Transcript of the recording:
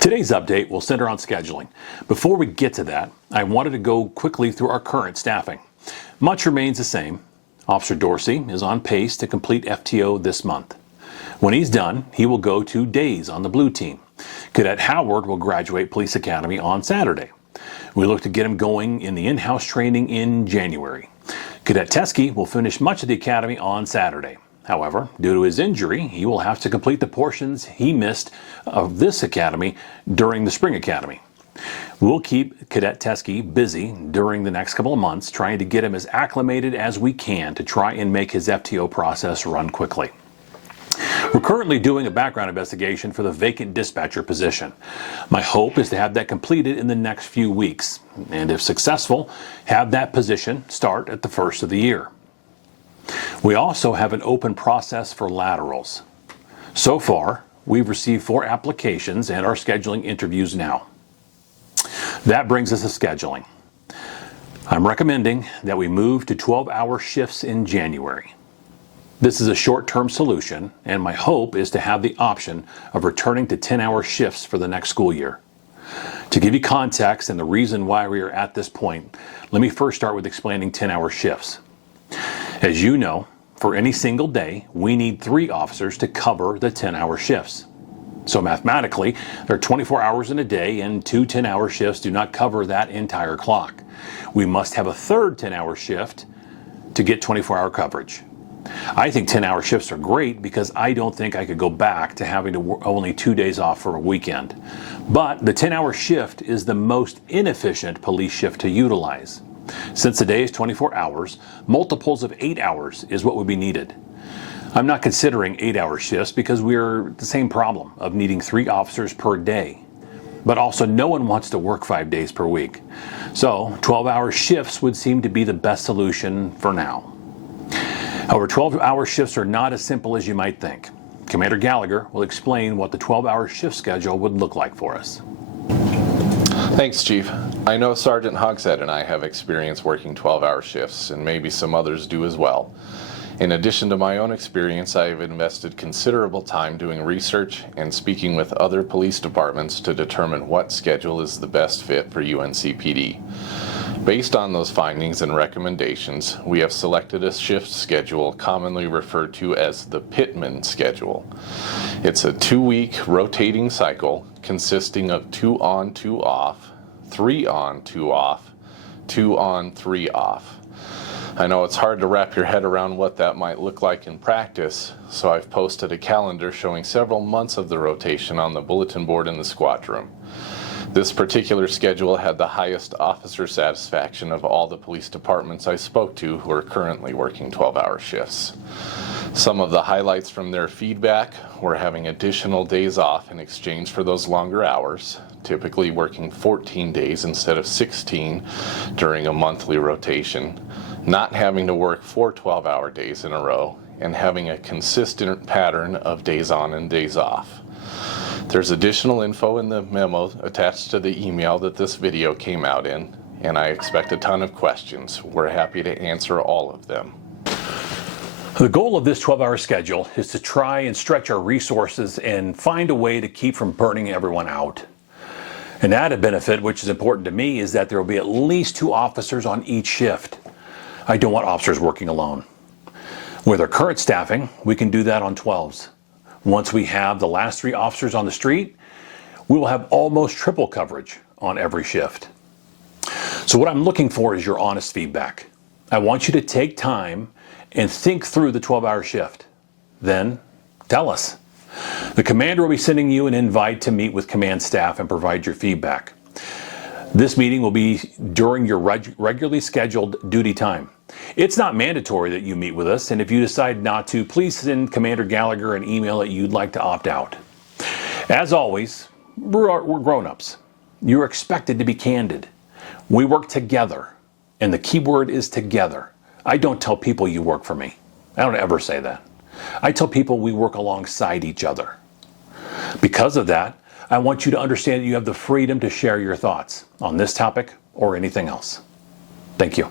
Today's update will center on scheduling. Before we get to that, I wanted to go quickly through our current staffing. Much remains the same. Officer Dorsey is on pace to complete FTO this month. When he's done, he will go to days on the blue team. Cadet Howard will graduate Police Academy on Saturday. We look to get him going in the in-house training in January. Cadet Teskey will finish much of the academy on Saturday. However, due to his injury, he will have to complete the portions he missed of this academy during the spring academy. We'll keep Cadet Teskey busy during the next couple of months, trying to get him as acclimated as we can to try and make his FTO process run quickly. We're currently doing a background investigation for the vacant dispatcher position. My hope is to have that completed in the next few weeks, and if successful, have that position start at the first of the year. We also have an open process for laterals. So far, we've received 4 applications and are scheduling interviews now. That brings us to scheduling. I'm recommending that we move to 12-hour shifts in January. This is a short-term solution, and my hope is to have the option of returning to 10-hour shifts for the next school year. To give you context and the reason why we are at this point, let me first start with explaining 10-hour shifts. As you know, for any single day, we need 3 officers to cover the 10-hour shifts. So mathematically, there are 24 hours in a day, and 2 10-hour shifts do not cover that entire clock. We must have a third 10-hour shift to get 24-hour coverage. I think 10-hour shifts are great because I don't think I could go back to having to only 2 days off for a weekend. But the 10-hour shift is the most inefficient police shift to utilize. Since the day is 24 hours, multiples of 8 hours is what would be needed. I'm not considering 8-hour shifts because we're the same problem of needing 3 officers per day. But also no one wants to work 5 days per week. So 12-hour shifts would seem to be the best solution for now. However, 12-hour shifts are not as simple as you might think. Commander Gallagher will explain what the 12-hour shift schedule would look like for us. Thanks, Chief. I know Sergeant Hogshead and I have experience working 12-hour shifts, and maybe some others do as well. In addition to my own experience, I have invested considerable time doing research and speaking with other police departments to determine what schedule is the best fit for UNCPD. Based on those findings and recommendations, we have selected a shift schedule commonly referred to as the Pittman schedule. It's a 2-week rotating cycle consisting of 2 on, 2 off, 3 on, 2 off, 2 on, 3 off. I know it's hard to wrap your head around what that might look like in practice, so I've posted a calendar showing several months of the rotation on the bulletin board in the squad room. This particular schedule had the highest officer satisfaction of all the police departments I spoke to who are currently working 12-hour shifts. Some of the highlights from their feedback were having additional days off in exchange for those longer hours, typically working 14 days instead of 16 during a monthly rotation, not having to work 4 12-hour days in a row, and having a consistent pattern of days on and days off. There's additional info in the memo attached to the email that this video came out in, and I expect a ton of questions. We're happy to answer all of them. The goal of this 12-hour schedule is to try and stretch our resources and find a way to keep from burning everyone out. An added benefit, which is important to me, is that there will be at least 2 officers on each shift. I don't want officers working alone. With our current staffing, we can do that on 12s. Once we have the last 3 officers on the street, we will have almost triple coverage on every shift. So what I'm looking for is your honest feedback. I want you to take time and think through the 12-hour shift. Then tell us. The commander will be sending you an invite to meet with command staff and provide your feedback. This meeting will be during your regularly scheduled duty time. It's not mandatory that you meet with us, and if you decide not to, please send Commander Gallagher an email that you'd like to opt out. As always, we're grown-ups. You're expected to be candid. We work together, and the key word is together. I don't tell people you work for me. I don't ever say that. I tell people we work alongside each other. Because of that, I want you to understand that you have the freedom to share your thoughts on this topic or anything else. Thank you.